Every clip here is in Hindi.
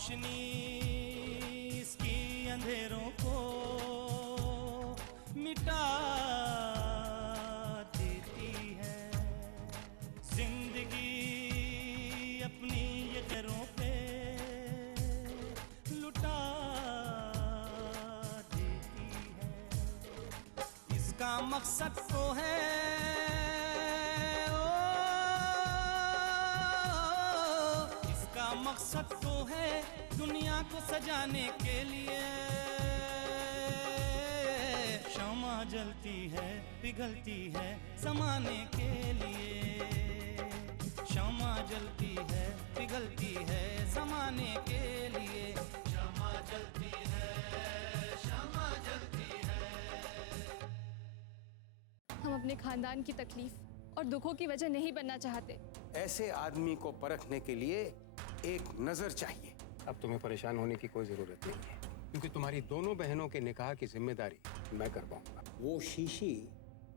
रोशनी इसकी अंधेरों को मिटा देती है। जिंदगी अपनी ये घरों पे लुटा देती है। इसका मकसद तो है मकसद तो है दुनिया को सजाने के लिए। शम्मा जलती है पिघलती है ज़माने के लिए। शम्मा जलती है पिघलती है ज़माने के लिए। शम्मा जलती है, शम्मा जलती है। हम अपने खानदान की तकलीफ और दुखों की वजह नहीं बनना चाहते। ऐसे आदमी को परखने के लिए एक नजर चाहिए। अब तुम्हें परेशान होने की कोई जरूरत नहीं है, क्योंकि तुम्हारी दोनों बहनों के निकाह की जिम्मेदारी मैं करवाऊंगा। वो शीशी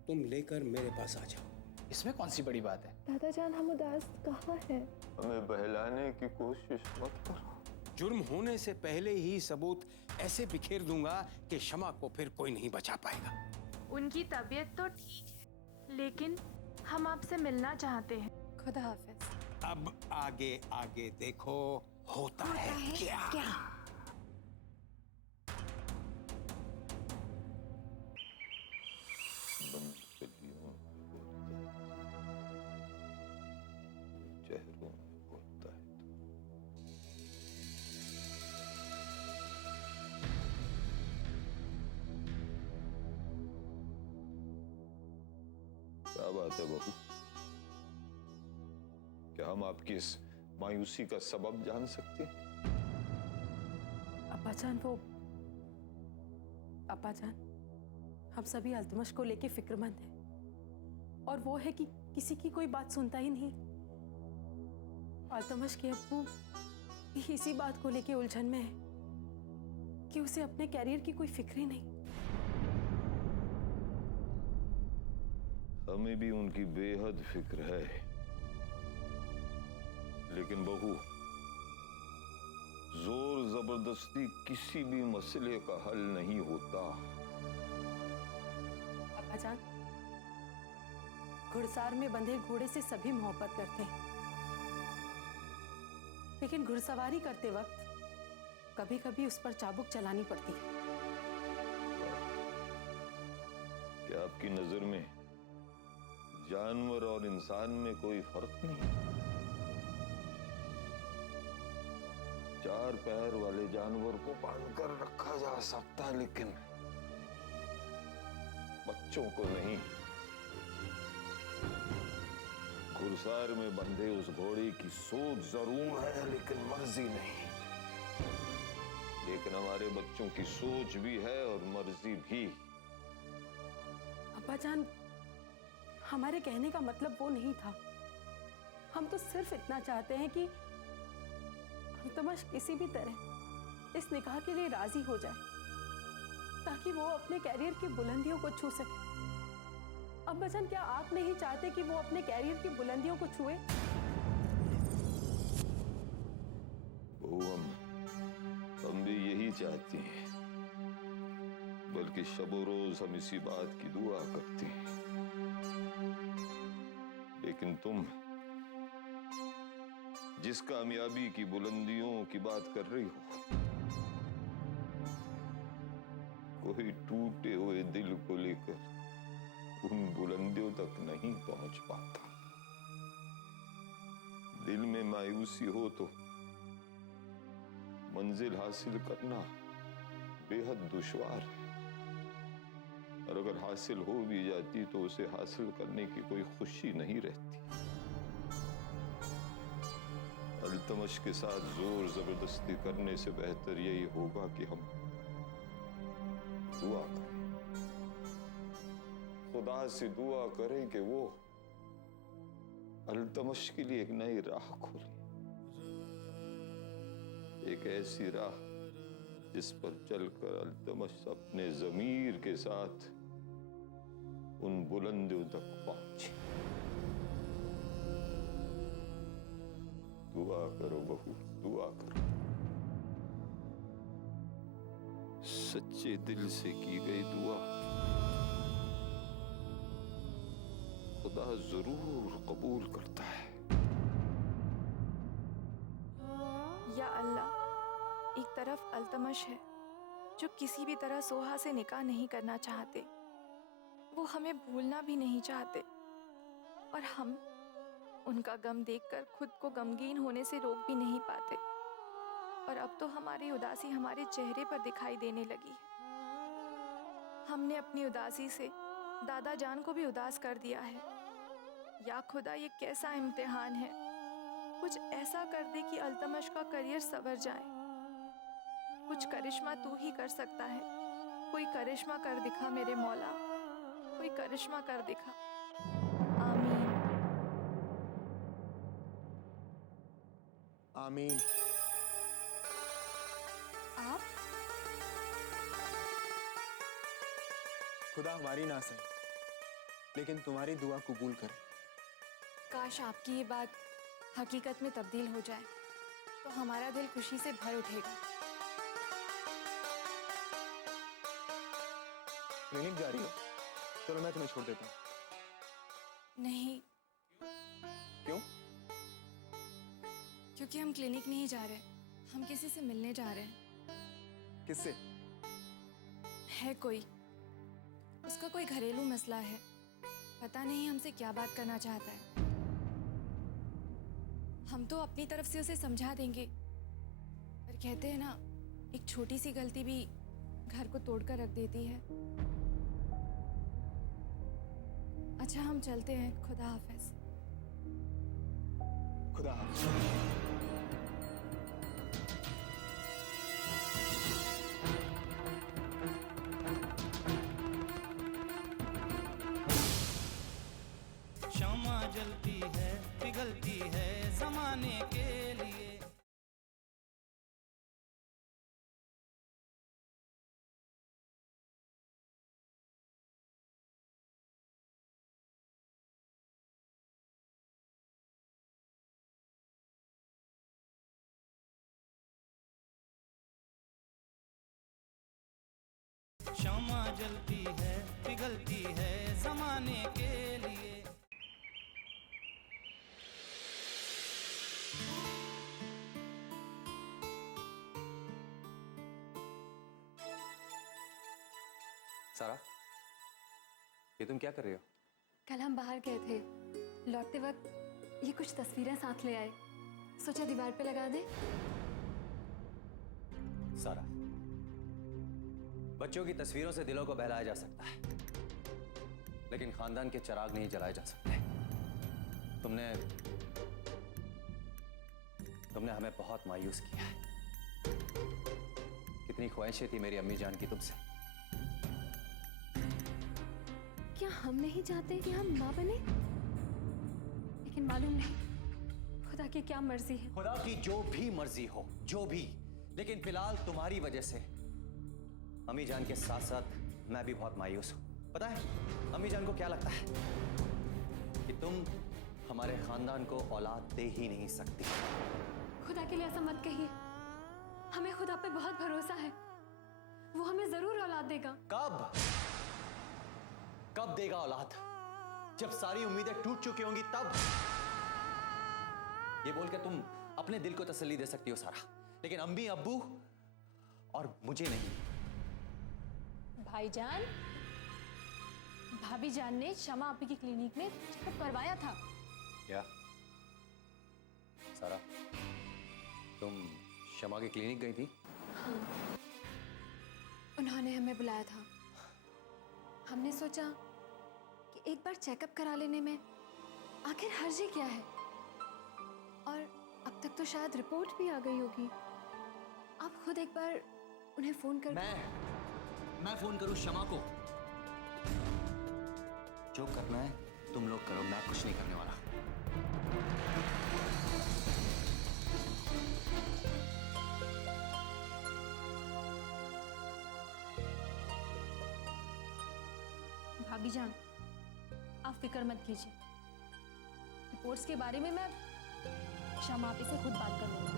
तुम लेकर मेरे पास आ जाओ। इसमें कौन सी बड़ी बात है? दादा जान, हम उदास कहाँ हैं? हमें बहलाने की कोशिश मत करो। जुर्म होने से पहले ही सबूत ऐसे बिखेर दूंगा कि शमा को फिर कोई नहीं बचा पाएगा। उनकी तबीयत तो ठीक है, लेकिन हम आपसे मिलना चाहते हैं। खुदा हाफिज। अब आगे आगे देखो होता है क्या? चेहरों में बोलता है तो। क्या बात है बहू? क्या हम आपकी इस मायूसी का सबब जान सकते हैं? अब्बा जान, हम सभी अल्तमश को लेके फिक्रमंद हैं, और वो है कि किसी की कोई बात सुनता ही नहीं। अल्तमश के अब्बू भी इसी बात को लेके उलझन में है कि उसे अपने कैरियर की कोई फिक्र ही नहीं। हमें भी उनकी बेहद फिक्र है, लेकिन बहू, जोर जबरदस्ती किसी भी मसले का हल नहीं होता। अब्बा जान, घुड़सार में बंधे घोड़े से सभी मोहब्बत करते हैं, लेकिन घुड़सवारी करते वक्त कभी कभी उस पर चाबुक चलानी पड़ती है। क्या आपकी नजर में जानवर और इंसान में कोई फर्क नहीं? चार पैर वाले जानवर को बांधकर रखा जा सकता, लेकिन बच्चों को नहीं। घुड़सार में बंधे उस घोड़े की सोच जरूर है, लेकिन मर्जी नहीं। लेकिन हमारे बच्चों की सोच भी है और मर्जी भी। अब्बा जान, हमारे कहने का मतलब वो नहीं था। हम तो सिर्फ इतना चाहते हैं कि अल्तमश किसी भी तरह इस निकाह के लिए राजी हो जाए, ताकि वो अपने कैरियर की बुलंदियों को छू सके। अब्बा जान, क्या आप नहीं चाहते कि वो अपने कैरियर की बुलंदियों को छुए? वो हम भी यही चाहती हैं, बल्कि शबो रोज हम इसी बात की दुआ करते हैं। लेकिन तुम जिस कामयाबी की बुलंदियों की बात कर रही हो, कोई टूटे हुए दिल को लेकर उन बुलंदियों तक नहीं पहुंच पाता। दिल में मायूसी हो तो मंजिल हासिल करना बेहद दुश्वार है, और अगर हासिल हो भी जाती तो उसे हासिल करने की कोई खुशी नहीं रहती। अल्तमश के साथ जोर जबरदस्ती करने से बेहतर यही होगा कि हम दुआ करें, खुदा से दुआ करें कि वो अल्तमश के लिए एक नई राह खोले, एक ऐसी राह जिस पर चलकर अल्तमश अपने ज़मीर के साथ उन बुलंदियों तक पहुंचे। दुआ करो बहू, दुआ करो। सच्चे दिल से की गई दुआ खुदा जरूर कबूल करता है। या अल्लाह, एक तरफ अल्तमश है जो किसी भी तरह सोहा से निकाह नहीं करना चाहते, वो हमें भूलना भी नहीं चाहते, और हम उनका गम देखकर खुद को गमगीन होने से रोक भी नहीं पाते। और अब तो हमारी उदासी हमारे चेहरे पर दिखाई देने लगी है। हमने अपनी उदासी से दादा जान को भी उदास कर दिया है। या खुदा, ये कैसा इम्तिहान है। कुछ ऐसा कर दे कि अल्तमश का करियर संवर जाए। कुछ करिश्मा तू ही कर सकता है। कोई करिश्मा कर दिखा मेरे मौला, कोई करिश्मा कर दिखा। आमीन। आमीन। आप? खुदा हमारी ना सहे, लेकिन तुम्हारी दुआ कबूल करे। काश आपकी ये बात हकीकत में तब्दील हो जाए तो हमारा दिल खुशी से भर उठेगा। क्लिनिक जा रही हो? चलो मैं तुम्हें छोड़ देता हूँ। नहीं, क्यों? क्योंकि हम क्लिनिक नहीं जा रहे, हम किसी से मिलने जा रहे हैं। किससे? है कोई, उसका कोई घरेलू मसला है, पता नहीं हमसे क्या बात करना चाहता है। हम तो अपनी तरफ से उसे समझा देंगे, पर कहते हैं ना, एक छोटी सी गलती भी घर को तोड़कर रख देती है। अच्छा, हम चलते हैं। खुदा हाफिज। खुदा हाफिज। शम्मा जलती है, पिघलती है जमाने के लिए। शम्मा जलती है, पिघलती है जमाने के लिए। सारा, ये तुम क्या कर रही हो? कल हम बाहर गए थे, लौटते वक्त ये कुछ तस्वीरें साथ ले आए, सोचा दीवार पे लगा दे। सारा, बच्चों की तस्वीरों से दिलों को बहलाया जा सकता है, लेकिन खानदान के चिराग नहीं जलाए जा सकते। तुमने हमें बहुत मायूस किया है। कितनी ख्वाहिशें थी मेरी अम्मी जान की तुमसे। क्या हम नहीं चाहते कि हम माँ बने? लेकिन मालूम नहीं खुदा की क्या मर्जी है। खुदा की जो भी मर्जी हो, जो भी, लेकिन फिलहाल तुम्हारी वजह से अम्मी जान के साथ साथ मैं भी बहुत मायूस हूं। पता है अम्मी जान को क्या लगता है? कि तुम हमारे खानदान को औलाद दे ही नहीं सकती। खुदा के लिए ऐसा मत कहिए, हमें खुदा पे बहुत भरोसा है, वो हमें जरूर औलाद देगा। कब देगा औलाद? जब सारी उम्मीदें टूट चुकी होंगी तब। ये बोल के तुम अपने दिल को तसल्ली दे सकती हो सारा, लेकिन अम्मी अब्बू और मुझे नहीं। भाईजान, भाभी जान ने शमा आपी की क्लिनिक में चेकअप करवाया था। क्या सारा, तुम शमा की क्लिनिक गई थी? हाँ, उन्होंने हमें बुलाया था। हमने सोचा कि एक बार चेकअप करा लेने में आखिर हर्जी क्या है, और अब तक तो शायद रिपोर्ट भी आ गई होगी। आप खुद एक बार उन्हें फोन कर। मैं फोन करूं शमा को? जो करना है तुम लोग करो, मैं कुछ नहीं करने वाला। भाभी जान, आप फिक्र मत कीजिए, रिपोर्ट्स के बारे में मैं शमा आपी से खुद बात कर लूंगी।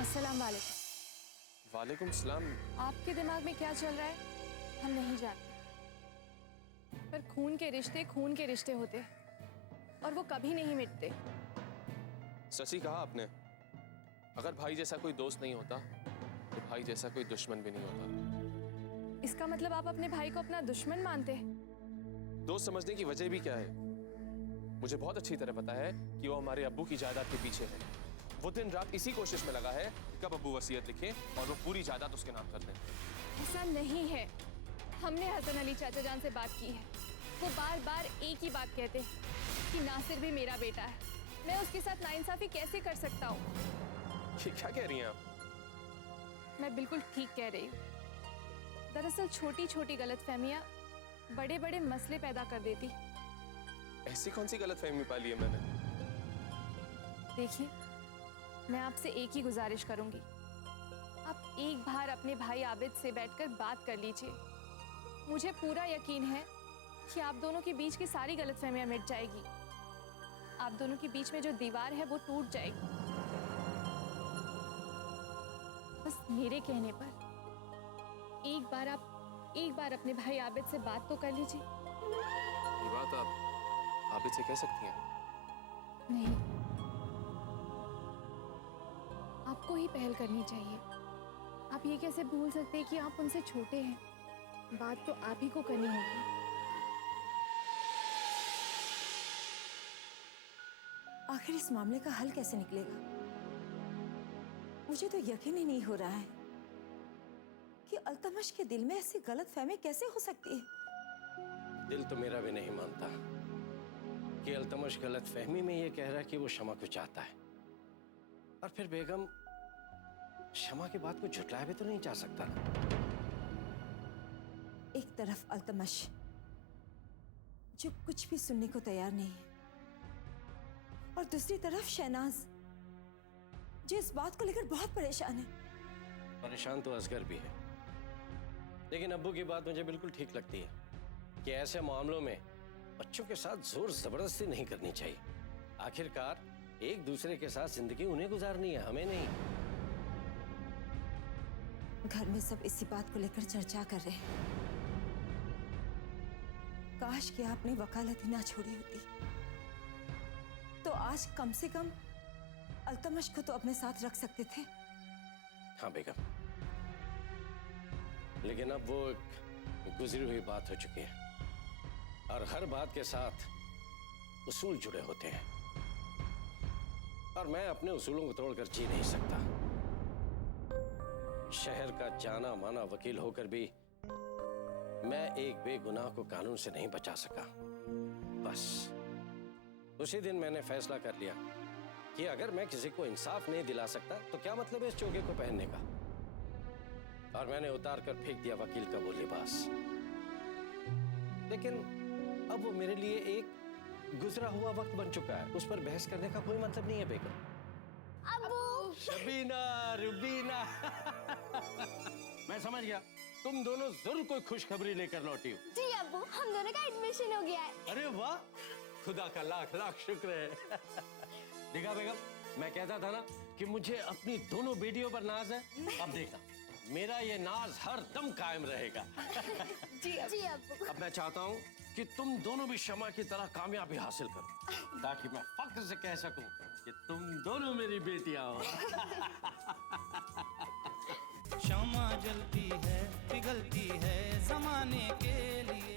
अस्सलाम वालेकुम। वालेकुम सलाम। आपके दिमाग में क्या चल रहा है हम नहीं जानते, पर खून के रिश्ते होते और वो कभी नहीं मिटते। सची कहा आपने। अगर भाई जैसा कोई दोस्त नहीं होता तो भाई जैसा कोई दुश्मन भी नहीं होता। इसका मतलब आप अपने भाई को अपना दुश्मन मानते हैं? दोस्त समझने की वजह भी क्या है? मुझे बहुत अच्छी तरह पता है कि वो हमारे अब्बू की जायदाद के पीछे है। वो दिन रात इसी कोशिश में लगा है कि कब अब्बू वसीयत लिखे और वो पूरी जायदाद उसके नाम कर दें। ऐसा नहीं है। हमने हसन अली चाचा जान से बात की है। वो बार बार एक ही बात कहते हैं कि नासिर भी मेरा बेटा है। मैं उसके साथ नाइंसाफी कैसे कर सकता हूँ? ये क्या कह रही हैं आप? मैं बिल्कुल ठीक कह रही हूँ। दरअसल छोटी छोटी गलतफहमियां बड़े बड़े मसले पैदा कर देती। ऐसी कौन सी गलतफहमी पाली है मैंने? देखिए, मैं आपसे एक ही गुजारिश करूंगी, आप एक बार अपने भाई आबिद से बैठकर बात कर लीजिए। मुझे पूरा यकीन है कि आप दोनों के बीच की सारी गलतफहमियां मिट जाएगी। आप दोनों के बीच में जो दीवार है वो टूट जाएगी। बस मेरे कहने पर एक बार अपने भाई आबिद से बात तो कर लीजिए। ये बात आप आबिद से कह सकती हैं? नहीं, आपको ही पहल करनी चाहिए। आप ये कैसे भूल सकते हैं कि आप उनसे छोटे हैं? बात तो आप ही को करनी होगी। आखिर इस मामले का हल कैसे निकलेगा? मुझे तो यकीन ही नहीं हो रहा है कि अल्तमश के दिल में ऐसी गलतफहमी कैसे हो सकती है। दिल तो मेरा भी नहीं मानता कि अल्तमश गलतफहमी में ये कह रहा है कि वो शमा को चाहता है, और फिर बेगम शमा की बात को झुटलाया भी तो नहीं जा सकता। एक तरफ अल्तमश जो कुछ भी सुनने को तैयार नहीं है, और दूसरी तरफ शहनाज जो इस बात को लेकर बहुत परेशान है। परेशान तो असगर भी है, लेकिन अब्बू की बात मुझे बिल्कुल ठीक लगती है कि ऐसे मामलों में बच्चों के साथ जोर जबरदस्ती नहीं करनी चाहिए। आखिरकार एक दूसरे के साथ जिंदगी उन्हें गुजारनी है, हमें नहीं। घर में सब इसी बात को लेकर चर्चा कर रहे हैं। काश कि आपने वकालत ही ना छोड़ी होती, तो आज कम से कम अल्तमश को तो अपने साथ रख सकते थे। हाँ बेगम, लेकिन अब वो एक गुजरी हुई बात हो चुकी है, और हर बात के साथ उसूल जुड़े होते हैं, और मैं अपने उसूलों को तोड़कर जी नहीं सकता। शहर का जाना माना वकील होकर भी मैं एक बेगुनाह को कानून से नहीं बचा सका। बस उसी दिन मैंने फैसला कर लिया कि अगर मैं किसी को इंसाफ नहीं दिला सकता तो क्या मतलब है इस चोगे को पहनने का, और मैंने उतार कर फेंक दिया वकील का वो लिबास। लेकिन अब वो मेरे लिए एक गुजरा हुआ वक्त बन चुका है, उस पर बहस करने का कोई मतलब नहीं है बेगम। अब्बू! शबीना, रुबीना मैं समझ गया, तुम दोनों जरूर कोई खुशखबरी लेकर लौटी हो। जी अब्बू, हम दोनों का एडमिशन हो गया है। अरे वाह, खुदा का लाख लाख शुक्र है। देखा बेगम, मैं कहता था ना कि मुझे अपनी दोनों बेटियों पर नाज है। अब देखा, मेरा ये नाज हर दम कायम रहेगा। जी अब्बू। अब मैं चाहता हूँ कि तुम दोनों भी शमा की तरह कामयाबी हासिल करो, ताकि मैं फख्र से कह सकूं कि तुम दोनों मेरी बेटियां हो। शमा जलती है, पिघलती है जमाने के लिए।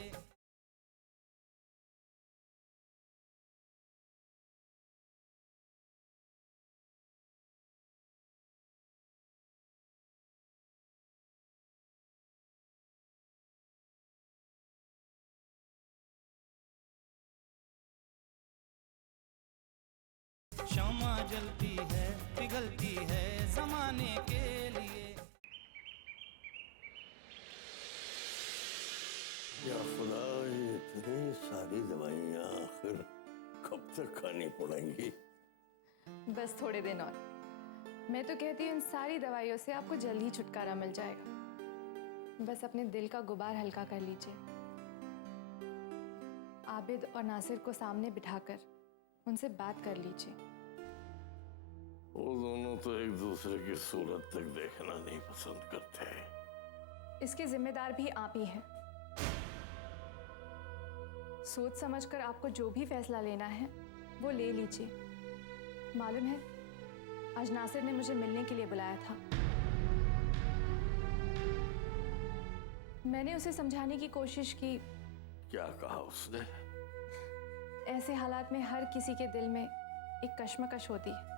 शमा जलती है, पिघलती है जमाने के लिए। या खुदा, ये इतनी सारी दवाइयाँ आखिर कब तक खानी पड़ेंगी? बस थोड़े दिन और। मैं तो कहती हूँ इन सारी दवाइयों से आपको जल्दी ही छुटकारा मिल जाएगा। बस अपने दिल का गुबार हल्का कर लीजिए। आबिद और नासिर को सामने बिठाकर उनसे बात कर लीजिए। वो दोनों तो एक दूसरे की सूरत तक देखना नहीं पसंद करते। इसके जिम्मेदार भी आप ही हैं। सोच समझकर आपको जो भी फैसला लेना है वो ले लीजिए। मालूम है, आज नासिर ने मुझे मिलने के लिए बुलाया था। मैंने उसे समझाने की कोशिश की। क्या कहा उसने? ऐसे हालात में हर किसी के दिल में एक कश्मकश होती है,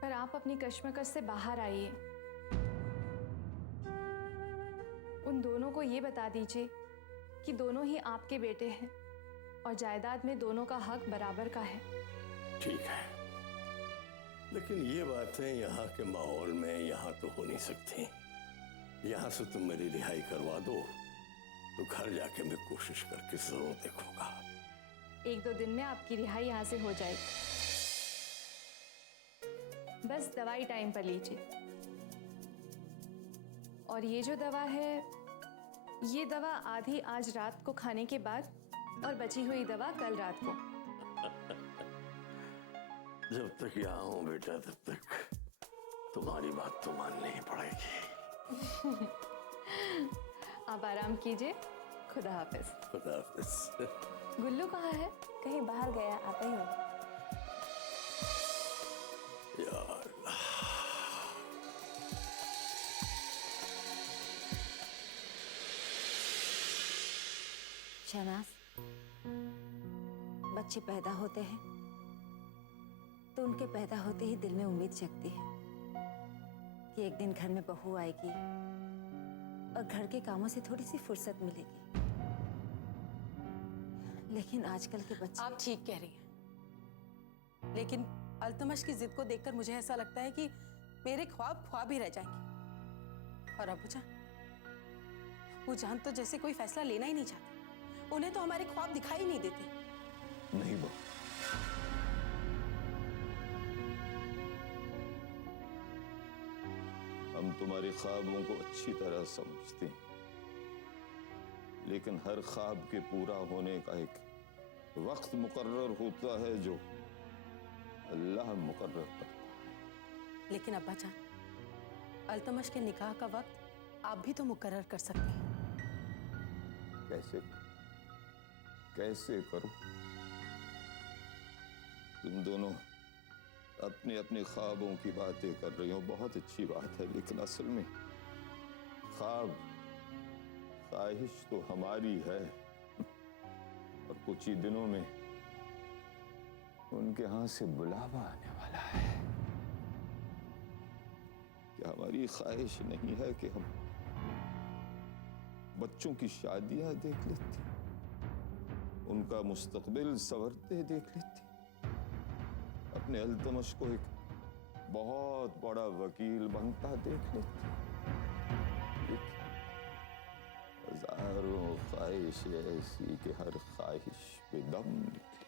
पर आप अपनी कश्मकश से बाहर आइए। उन दोनों को ये बता दीजिए कि दोनों ही आपके बेटे हैं और जायदाद में दोनों का हक बराबर का है। ठीक है, लेकिन ये बातें यहाँ के माहौल में यहाँ तो हो नहीं सकती। यहाँ से तुम मेरी रिहाई करवा दो तो घर जाके मैं कोशिश करके जरूर देखूंगा। 1-2 दिन में आपकी रिहाई यहाँ से हो जाएगी। बस दवाई टाइम पर लीजिए। और ये जो दवा है, ये दवा आधी आज रात को खाने के बाद और बची हुई दवा कल रात को। जब तक यहाँ हूँ बेटा, तब तक तुम्हारी बात तो माननी ही पड़ेगी। आप आराम कीजिए। खुदा हाफिज। खुदा हाफिज। गुल्लू कहाँ है? कहीं बाहर गया, आता ही होगा। यार, शहनाज, बच्चे पैदा होते हैं तो उनके पैदा होते ही दिल में उम्मीद जगती है कि एक दिन घर में बहू आएगी और घर के कामों से थोड़ी सी फुर्सत मिलेगी। लेकिन आजकल के बच्चे। आप ठीक कह रही हैं, लेकिन अल्तमश की जिद को देखकर मुझे ऐसा लगता है कि मेरे ख्वाब ख्वाब ही रह जाएंगे। और अबू जान तो जैसे कोई फैसला लेना ही नहीं चाहते। उन्हें तो हमारे ख्वाब दिखाई नहीं देते। नहीं बहू, हम तुम्हारे ख्वाबों को अच्छी तरह समझते हैं, लेकिन हर ख्वाब के पूरा होने का एक वक्त मुकर्रर होता है जो अल्लाह मुकर्रर करता है। लेकिन अब्बा जान, अल्तमश के निकाह का वक्त आप भी तो मुकर्रर कर सकते हैं। कैसे करो? तुम दोनों अपने अपने ख्वाबों की बातें कर रही हो, बहुत अच्छी बात है, लेकिन असल में ख्वाहिश तो हमारी है। और कुछ ही दिनों में उनके यहाँ से बुलावा आने वाला है। क्या हमारी ख्वाहिश नहीं है कि हम बच्चों की शादियां देख लेते, उनका मुस्तकबिल संवरते देख लेते, अपने अल्तमश को एक बहुत बड़ा वकील बनता देख लेते। हजारों ख्वाहिशें ऐसी कि हर ख्वाहिश पे दम निकले,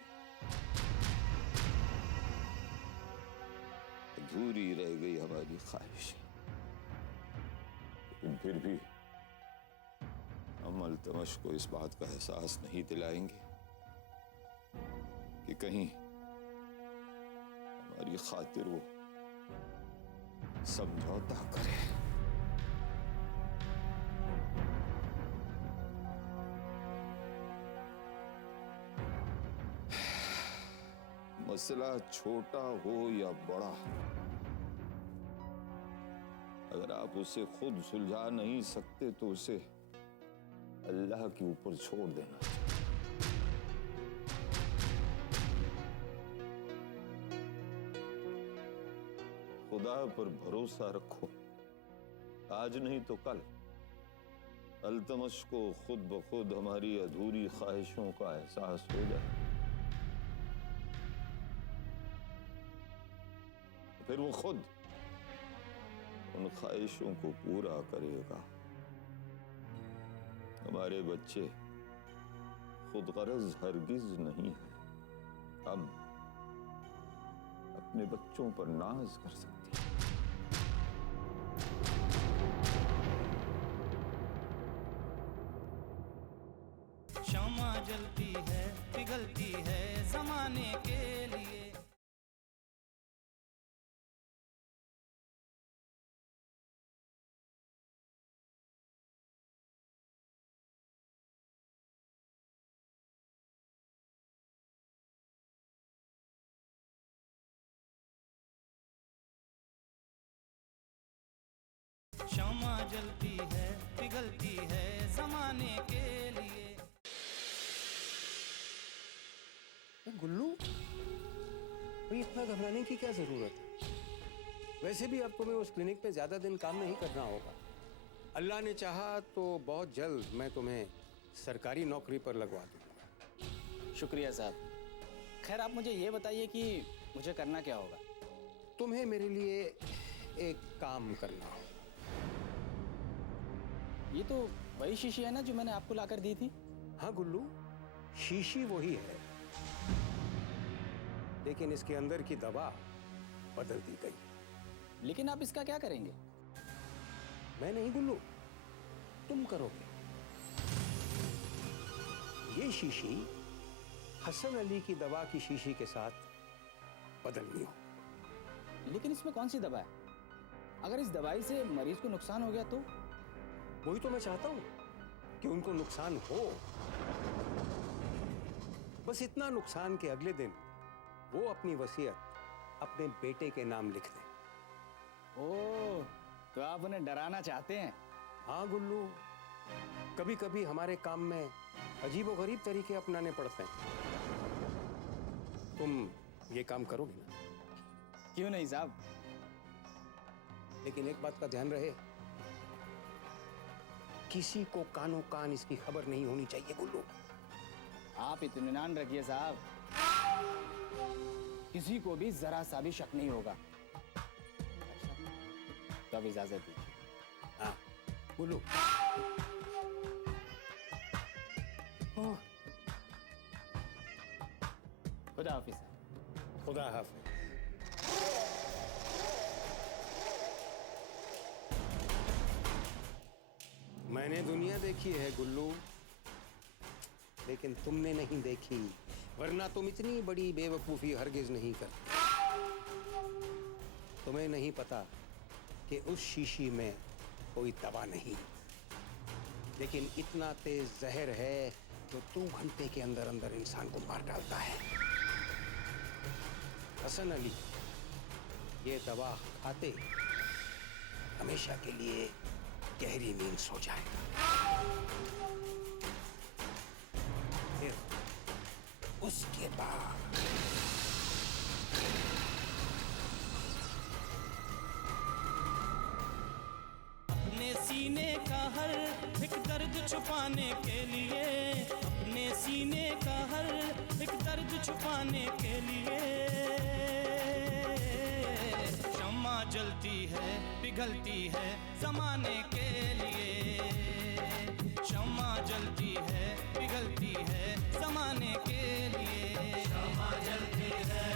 अधूरी रह गई हमारी ख्वाहिशें। लेकिन फिर भी हम अल्तमश को इस बात का एहसास नहीं दिलाएंगे कि कहीं हमारी खातिर वो समझौता करे। मसला छोटा हो या बड़ा, अगर आप उसे खुद सुलझा नहीं सकते तो उसे अल्लाह के ऊपर छोड़ देना चाहिए। खुदा पर भरोसा रखो, आज नहीं तो कल अल्तमश को खुद ब खुद हमारी अधूरी ख्वाहिशों का एहसास हो जाए, फिर वो खुद उन ख्वाहिशों को पूरा करेगा। हमारे बच्चे खुद गरज हरगिज नहीं है, हम अपने बच्चों पर नाज कर सकते हैं। शम्मा जलती है, पिघलती है जमाने के लिए। जलती है पिघलती है जमाने के लिए। गुल्लू, भाई इतना घबराने की क्या जरूरत है? वैसे भी अब तुम्हें उस क्लिनिक पे ज्यादा दिन काम नहीं करना होगा। अल्लाह ने चाहा तो बहुत जल्द मैं तुम्हें सरकारी नौकरी पर लगवा दूंगा। शुक्रिया साहब। खैर आप मुझे ये बताइए कि मुझे करना क्या होगा? तुम्हें मेरे लिए एक काम करना होगा। ये तो वही शीशी है ना जो मैंने आपको लाकर दी थी? हाँ गुल्लू, शीशी वही है, लेकिन इसके अंदर की दवा बदल दी गई। लेकिन आप इसका क्या करेंगे? मैं नहीं गुल्लू, तुम करोगे। ये शीशी हसन अली की दवा की शीशी के साथ बदलनी हो। लेकिन इसमें कौन सी दवा है? अगर इस दवाई से मरीज को नुकसान हो गया तो? वही तो मैं चाहता हूं कि उनको नुकसान हो, बस इतना नुकसान कि अगले दिन वो अपनी वसीयत अपने बेटे के नाम लिख दें। ओह, तो आप उन्हें डराना चाहते हैं? हाँ गुल्लू, कभी कभी हमारे काम में अजीबोगरीब तरीके अपनाने पड़ते हैं। तुम ये काम करोगे ना? क्यों नहीं साहब, लेकिन एक बात का ध्यान रहे, किसी को कानों कान इसकी खबर नहीं होनी चाहिए गुल्लू। आप इत्मीनान रखिए साहब, किसी को भी जरा सा भी शक नहीं होगा। तो अब इजाजत दीजिए। हाँ गुल्लू। खुदा हाफिज। खुदा हाफिज। मैंने दुनिया देखी है गुल्लू, लेकिन तुमने नहीं देखी, वरना तुम इतनी बड़ी बेवकूफी हरगिज नहीं करते। तुम्हें नहीं पता कि उस शीशी में कोई दवा नहीं, लेकिन इतना तेज जहर है जो 2 घंटे के अंदर अंदर इंसान को मार डालता है। हसन अली ये दवा खाते हमेशा के लिए गहरी नींद सो जाएगा। फिर उसके बाद अपने सीने का हर एक दर्द छुपाने के लिए, अपने सीने का हर एक दर्द छुपाने के लिए शम्मा जलती है पिघलती है जमाने के लिए, शम्मा जलती है पिघलती है जमाने के लिए, शम्मा जलती है